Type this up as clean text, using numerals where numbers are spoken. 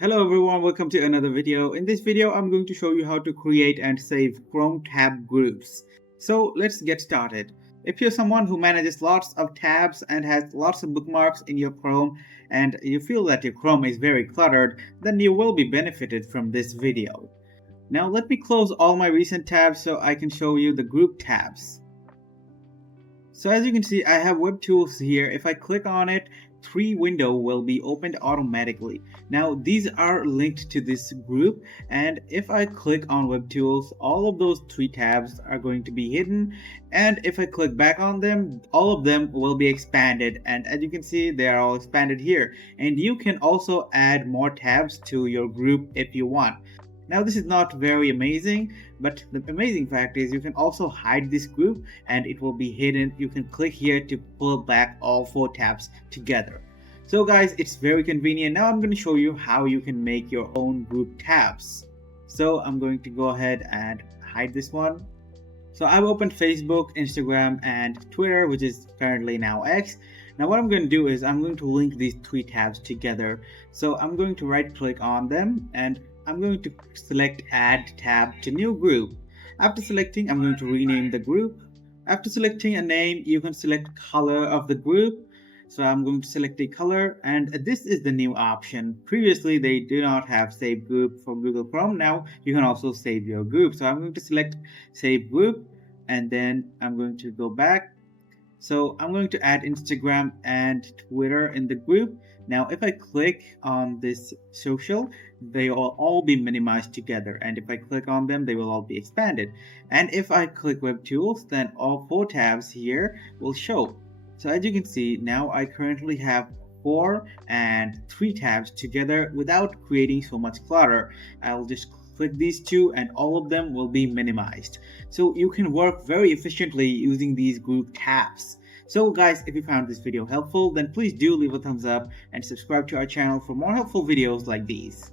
Hello everyone, welcome to another video. In this video, I'm going to show you how to create and save Chrome tab groups. So let's get started. If you're someone who manages lots of tabs and has lots of bookmarks in your Chrome and you feel that your Chrome is very cluttered, then you will be benefited from this video. Now let me close all my recent tabs so I can show you the group tabs. So as you can see, I have web tools here. If I click on it, 3 windows will be opened automatically. Now these are linked to this group, and if I click on web tools, all of those 3 tabs are going to be hidden, and if I click back on them, all of them will be expanded, and as you can see, they are all expanded here. And you can also add more tabs to your group if you want. Now this is not very amazing, but the amazing fact is you can also hide this group and it will be hidden. You can click here to pull back all 4 tabs together. So guys, it's very convenient. Now I'm going to show you how you can make your own group tabs. So I'm going to go ahead and hide this one. So I've opened Facebook, Instagram, and Twitter, which is currently now X. Now what I'm going to do is I'm going to link these 3 tabs together. So I'm going to right click on them and I'm going to select add tab to new group. After selecting, I'm going to rename the group. After selecting a name, you can select color of the group. So I'm going to select a color, and this is the new option. Previously, they do not have save group for Google Chrome. Now you can also save your group. So I'm going to select save group, and then I'm going to go back. So I'm going to add Instagram and Twitter in the group. Now if I click on this social, they will all be minimized together, and if I click on them, they will all be expanded. And if I click web tools, then all 4 tabs here will show. So as you can see, now I currently have 4 and 3 tabs together without creating so much clutter. I'll just click these 2 and all of them will be minimized. So you can work very efficiently using these group tabs. So guys, if you found this video helpful, then please do leave a thumbs up and subscribe to our channel for more helpful videos like these.